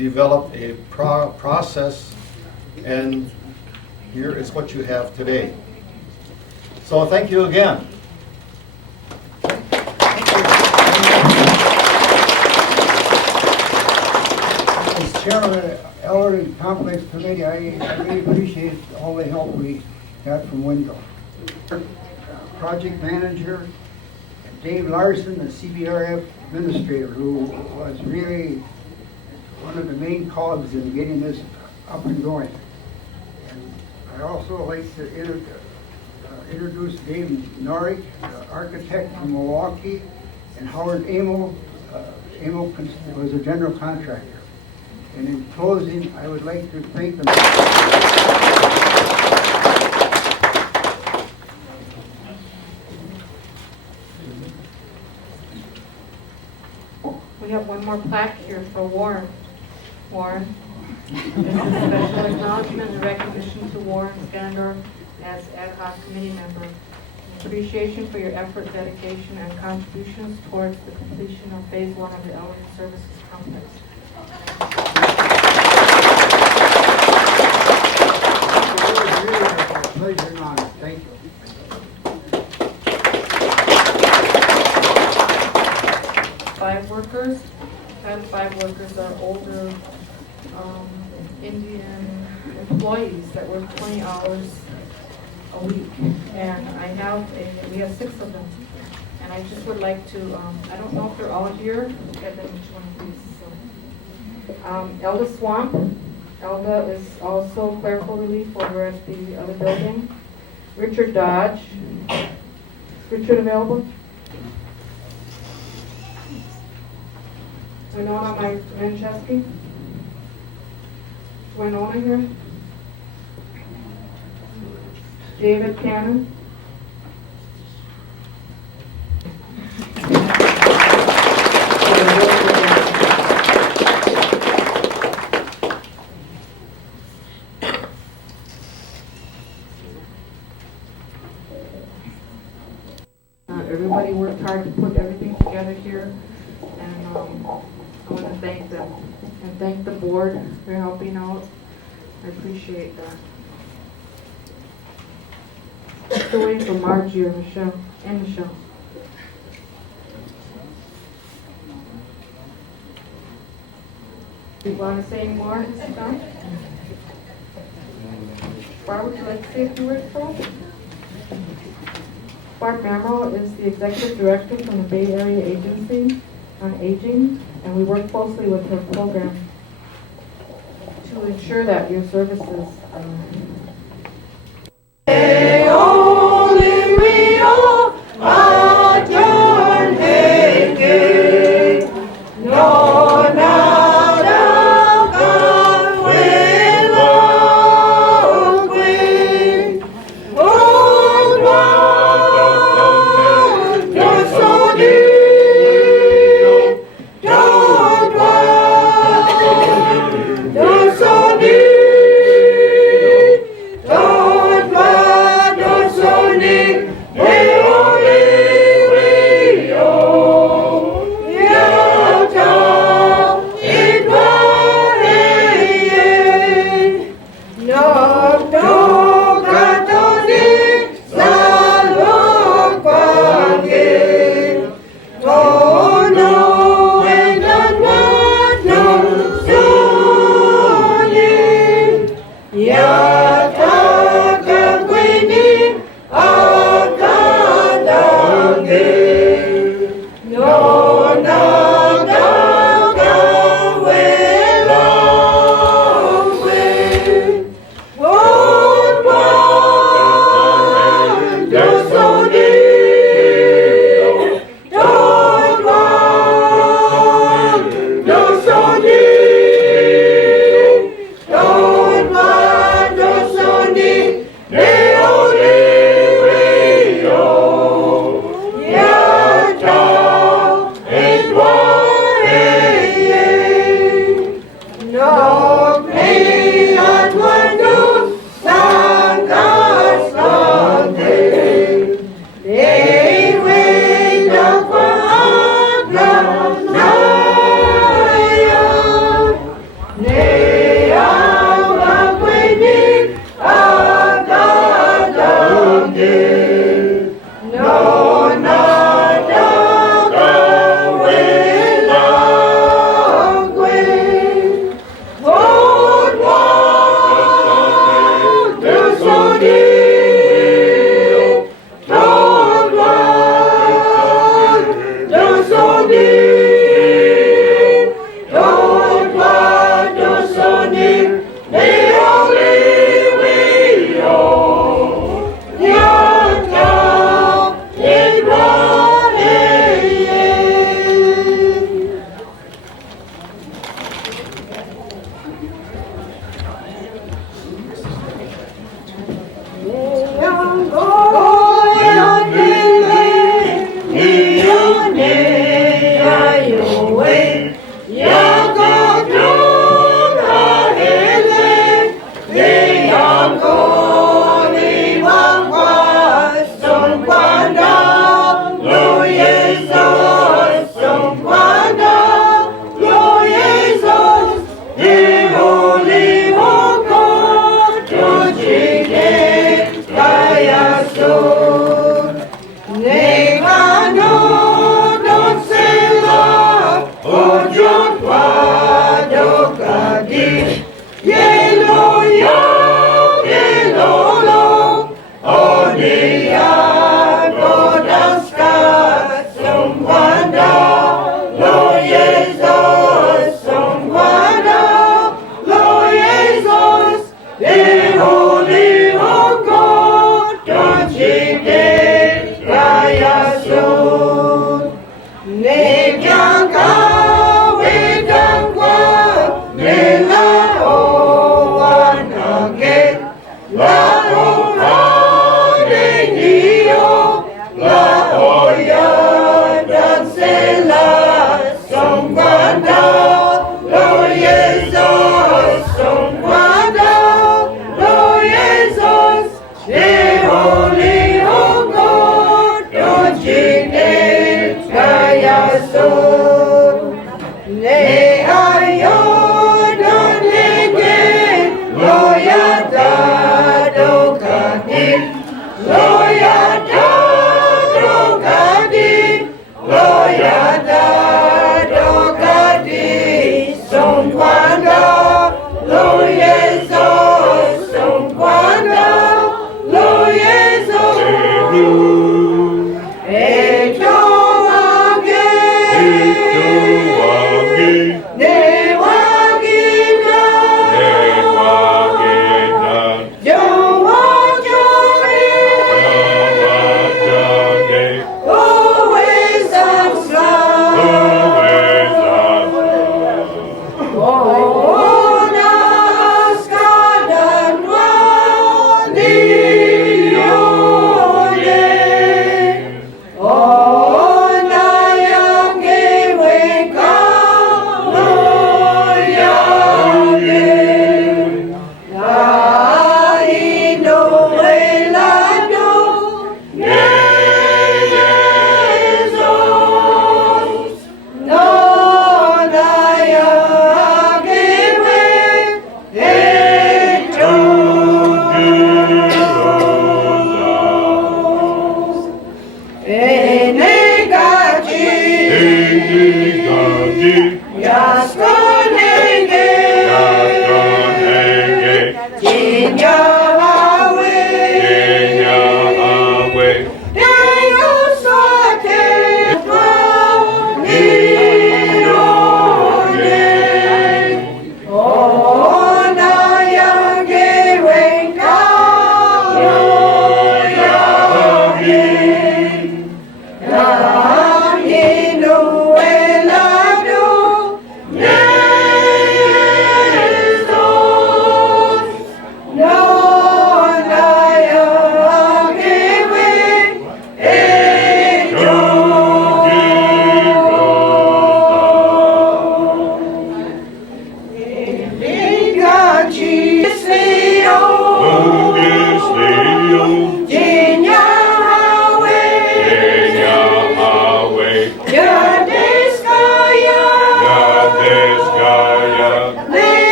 developed a process, and here is what you have today. So thank you again. As chair of the Elderly Complex Committee, I really appreciate all the help we got from Wingo. Project manager, Dave Larson, the CBRF administrator, who was really one of the main cogs in getting this up and going. And I also like to introduce Dave Norik, the architect from Milwaukee, and Howard Amo. Amo was a general contractor. And in closing, I would like to thank them. We have one more plaque here for Warren. Warren. This is a special acknowledgement and recognition to Warren Scandor as ad hoc committee member. Appreciation for your effort, dedication, and contributions towards the completion of phase 1 of the Elderly Services Complex. Pleasure and honor. Thank you. Title V workers are older Indian employees that work 20 hours a week. And we have 6 of them. And I just would like to, I don't know if they're all here. Look at them, each one, please. So, Elda Swamp. Elda is also clerical relief over at the other building. Richard Dodge. Is Richard available? Winona Manchesky. Winona here. David Cannon. Everybody worked hard to put everything together here, and I want to thank them and thank the board for helping out. I appreciate that. Just waiting for Margie or Michelle and Michelle. Do you want to say any more, Mrs. Dunn? Barb, would you like to say a few words for us? Barb Mamro is the Executive Director from the Bay Area Agency on Aging, and we work closely with her program to ensure that your services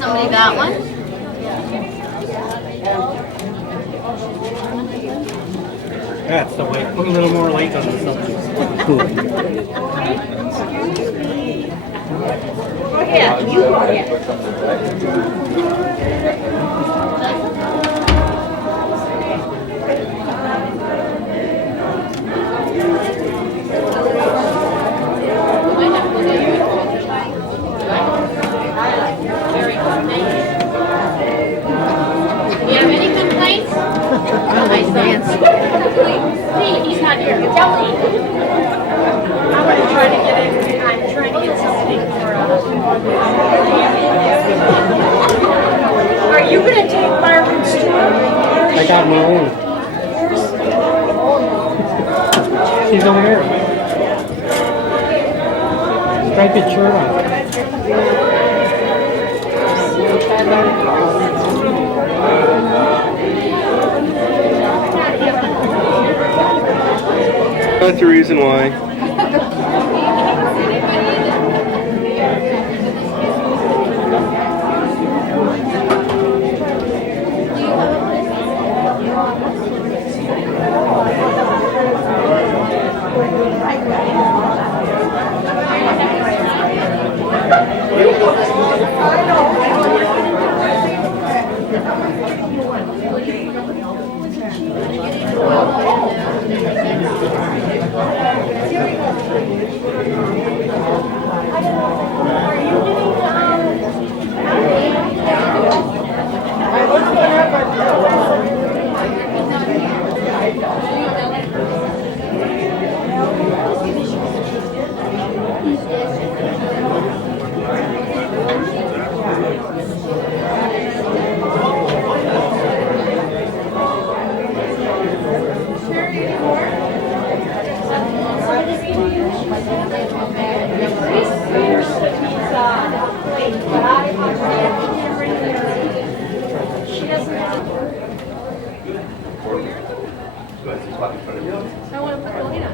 Somebody got one? That's the way. Put a little more light on the subject. Yeah, you go ahead. Very good. You gonna take Marvin's too? I got my own. She's over there. Striped shirt on. That's the reason why. I want to put Oneida.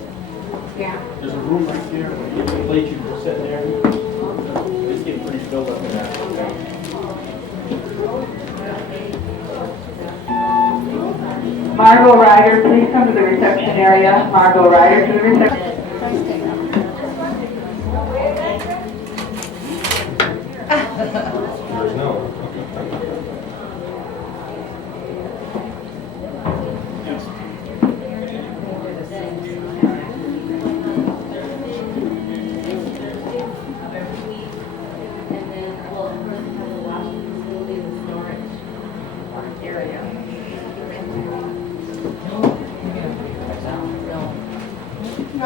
There's a room right there, where you plate you can sit there. It's getting pretty filled up in there. Margot Ryder, please come to the reception area. Margot Ryder to the reception. There's no.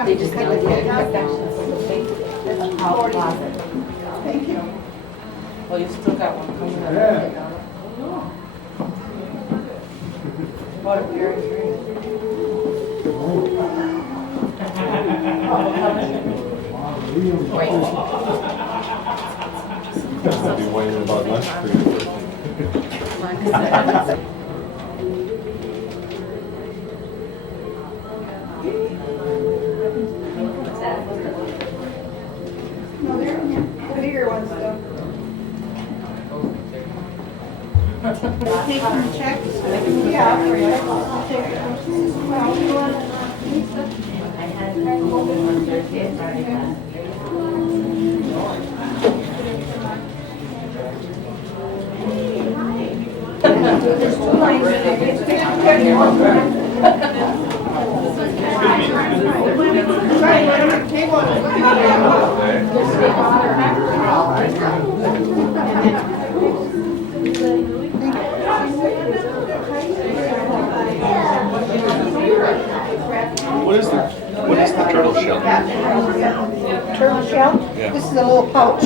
They just kind of did sections. Thank you. Well, you still got one coming up. Yeah. What a very dream. I'll be whining about lunch for you. No, they're bigger ones though. Take some checks. Yeah, for you. Well, you want there's 2 lines in What is the turtle shell? turtle shell. Yeah. This is a little pouch.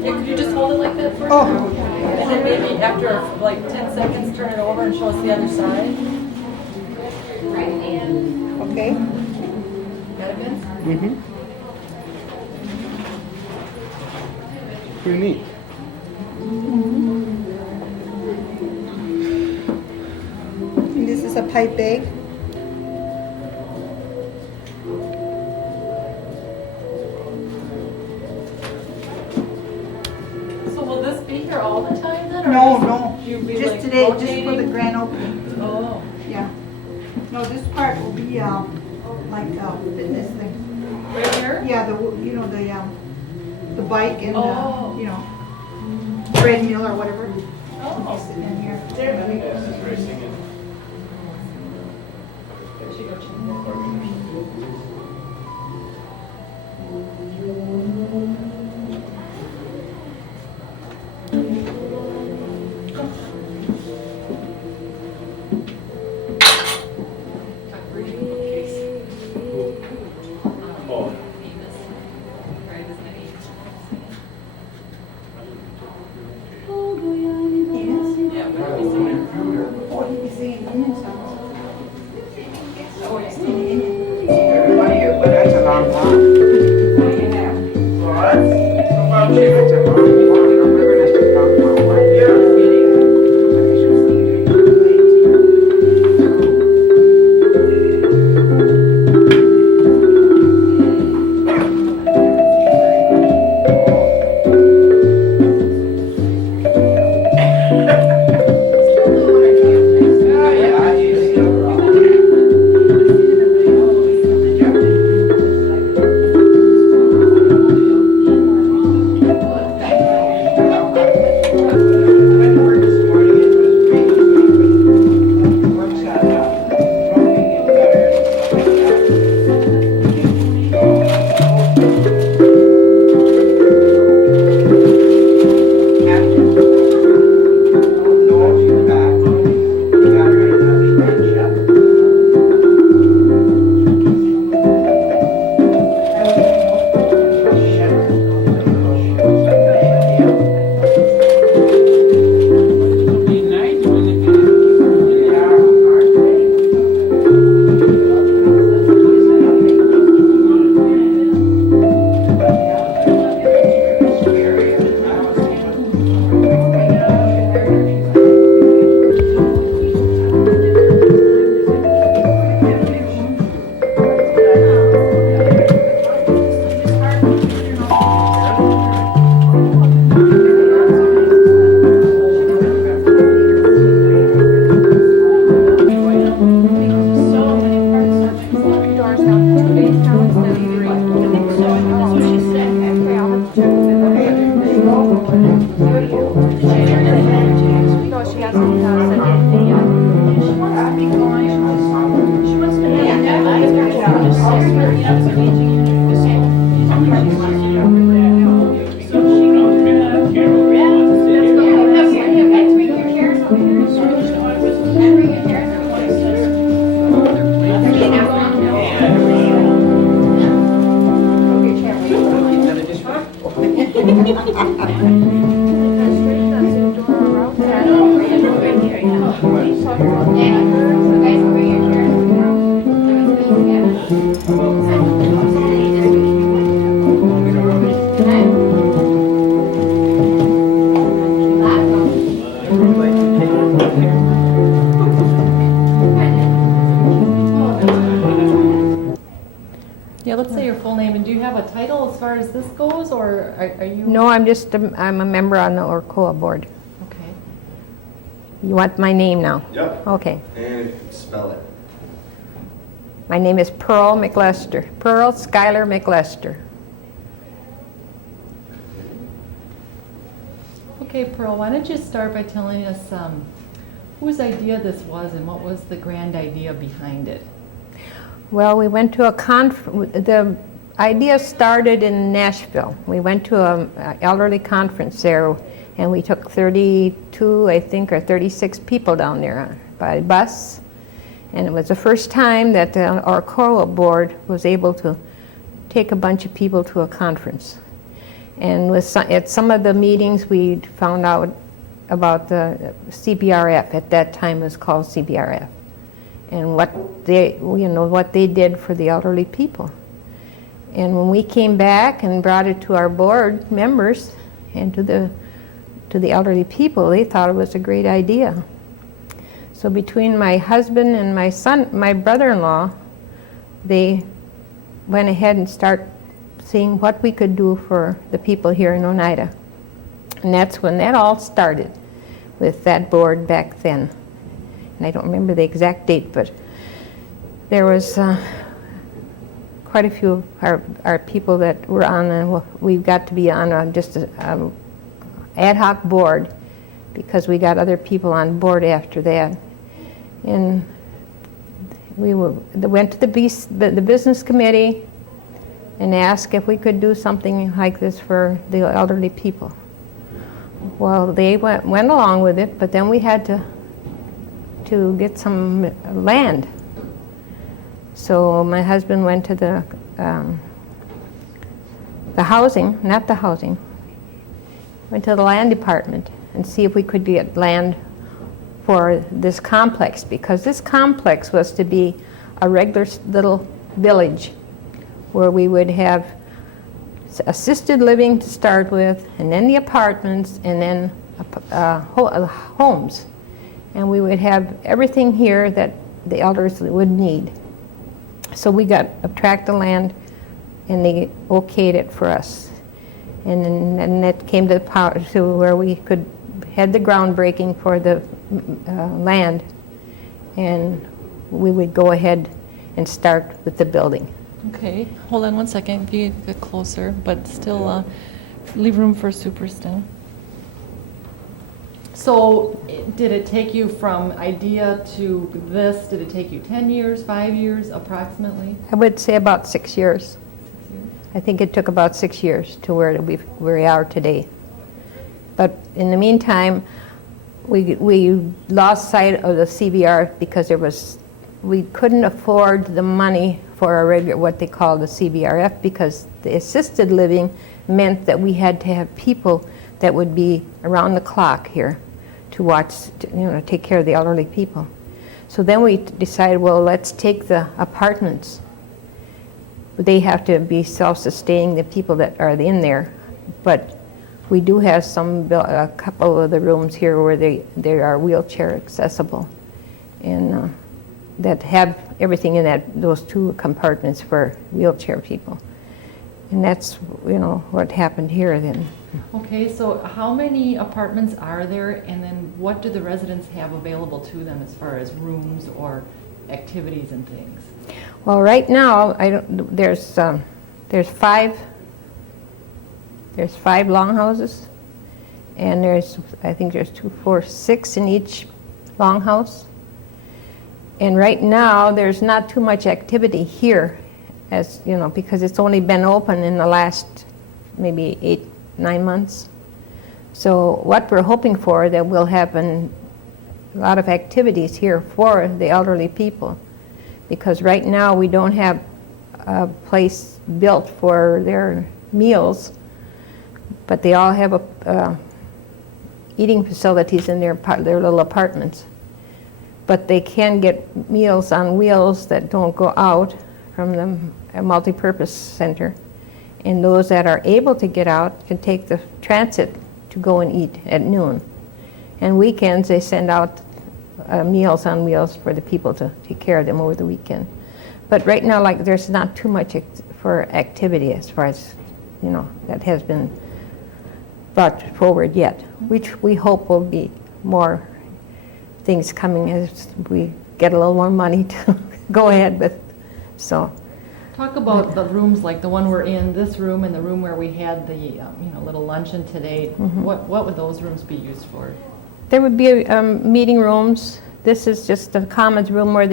Could you just hold it like that for a Oh. minute? And then maybe after like 10 seconds, turn it over and show us the other side? Okay. Got it, Vince? Mm-hmm. Pretty neat. And this is a pipe bag. So will this be here all the time then? Or No, just- no. you'll be, Just like, today, just for the rotating? grand opening. Oh. Yeah. No, this part will be, like, fitness thing. Right here? Yeah, you know, the bike and, Oh. you know, treadmill or whatever. Oh. Sitting in here. Oh, you be singing Indian songs. Everybody, but that's a long time. What? That's a long time. Remember that's a long time, right? Yeah, let's say your full name, and do you have a title as far as this goes, or are you? No, I'm a member on the ORCOA board. Okay. You want my name now? Yep. Okay. And spell it. My name is Pearl McLester. Pearl Schuyler McLester. Okay, Pearl, why don't you start by telling us whose idea this was and what was the grand idea behind it? Well, we went to a the idea started in Nashville. We went to an elderly conference there, and we took 32, I think, or 36 people down there by bus. And it was the first time that the ORCOA board was able to take a bunch of people to a conference. And at some of the meetings, we found out about the CBRF. At that time, it was called CBRF, and what they did for the elderly people. And when we came back and brought it to our board members and to the elderly people, they thought it was a great idea. So between my husband and my brother-in-law, they went ahead and started seeing what we could do for the people here in Oneida. And that's when that all started, with that board back then. And I don't remember the exact date, but there was quite a few of our people that were on, we got to be on just an ad hoc board because we got other people on board after that. And we went to the business committee and asked if we could do something like this for the elderly people. Well, they went along with it, but then we had to get some land. So my husband went to the housing, not the housing, went to the land department and see if we could get land for this complex, because this complex was to be a regular little village where we would have assisted living to start with, and then the apartments, and then homes. And we would have everything here that the elders would need. So we got a tract of land, and they okayed it for us. And then that came to where we could had the groundbreaking for the land, and we would go ahead and start with the building. Okay, hold on one second, if you get closer, but still leave room for Superstar. So did it take you from idea to this, did it take you 10 years, 5 years approximately? I would say about 6 years. 6 years? I think it took about 6 years to where we are today. But in the meantime, we lost sight of the CBR because we couldn't afford the money for a regular, what they call the CBRF, because the assisted living meant that we had to have people that would be around the clock here to watch, take care of the elderly people. So then we decided, well, let's take the apartments. They have to be self-sustaining, the people that are in there, but we do have a couple of the rooms here where they are wheelchair accessible, and that have everything in those 2 compartments for wheelchair people. And that's, what happened here then. Okay, so how many apartments are there, and then what do the residents have available to them as far as rooms or activities and things? Well, right now, there's 5 longhouses, and I think there's 2, 4, 6 in each longhouse. And right now, there's not too much activity here, because it's only been open in the last maybe 8, 9 months. So what we're hoping for, that we'll have a lot of activities here for the elderly people, because right now we don't have a place built for their meals, but they all have eating facilities in their little apartments. But they can get meals on wheels that don't go out from the multi-purpose center. And those that are able to get out can take the transit to go and eat at noon. And weekends, they send out meals on wheels for the people to take care of them over the weekend. But right now, there's not too much for activity as far as, that has been brought forward yet, which we hope will be more things coming as we get a little more money to go ahead with. So, talk about the rooms, like the one we're in, this room, and the room where we had the little luncheon today. Mm-hmm. What would those rooms be used for? There would be meeting rooms. This is just a commons room where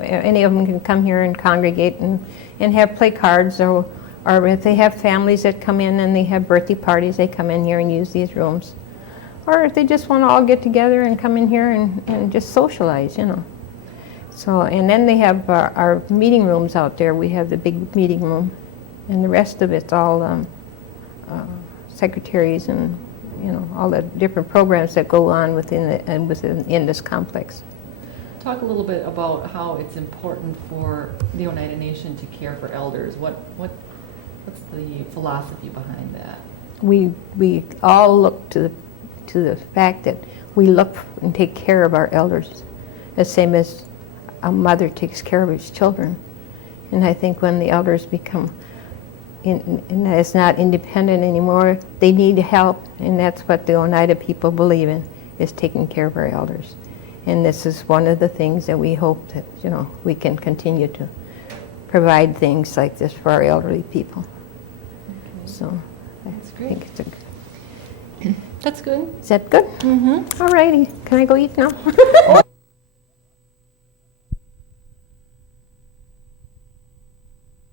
any of them can come here and congregate and have play cards, or if they have families that come in and they have birthday parties, they come in here and use these rooms. Or if they just want to all get together and come in here and just socialize, So, and then they have our meeting rooms out there. We have the big meeting room, and the rest of it's all secretaries and all the different programs that go on within this complex. Talk a little bit about how it's important for the Oneida Nation to care for elders. What's the philosophy behind that? We all look to the fact that we look and take care of our elders, the same as a mother takes care of his children. And I think when the elders become and it's not independent anymore, they need help, and that's what the Oneida people believe in, is taking care of our elders. And this is one of the things that we hope that, you know, we can continue to provide things like this for our elderly people. So That's I great. think it's a, That's good. is that good? Mm-hmm. All righty. Can I go eat now?